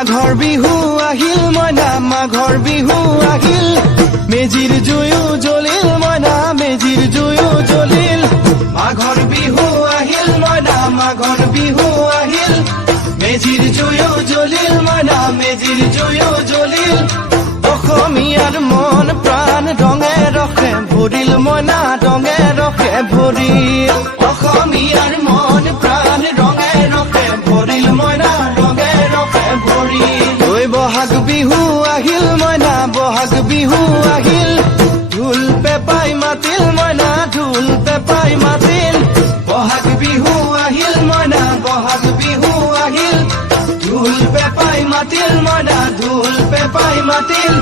মাঘৰ বিহু আহিল মইনা মাঘৰ বিহু আহিল মেজিৰ জুয়ো জ্বলিল মইনা মেজিৰ জুয়ো জ্বলিল মাঘৰ বিহু আহিল মইনা মাঘৰ বিহু আহিল মেজিৰ জুয়ো জ্বলিল মইনা মেজিৰ জুয়ো জ্বলিল অসমীয়াৰ মন প্ৰাণ ৰঙে ৰখে ভৰিল মইনা ৰঙে ৰখে ভৰিল অসমীয়াৰ মন প্ৰাণ ৰঙে ৰখে ভৰিল মইনা ৰঙে ৰখে ভৰিল ঐ বহাগ বিহু আহিল মইনা বহাগ বিহু আহিল ঢোল পেপাই মাতিল মইনা ঢোল পেপাই মাতিল বহাগ বিহু আহিল মইনা বহাগ বিহু আহিল ঢোল পেপাই মাতিল মইনা ঢোল পেপাই মাতিল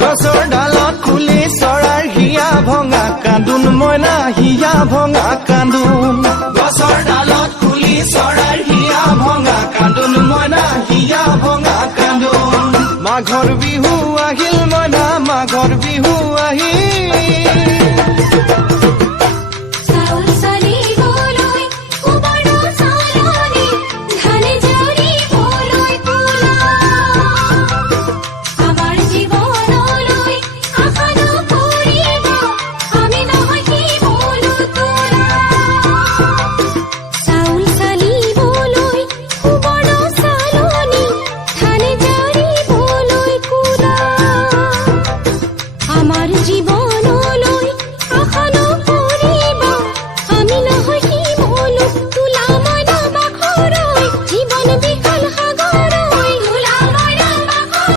গছৰ ডালত খুলি চৰাৰ হিয়া ভঙা কান্দোন মইনা হিয়া ভঙা কান্দোন গছৰ ডালত খুলি চৰাৰ হিয়া ভঙা কান্দোন মইনা হিয়া ভঙা কান্দোন মাঘৰ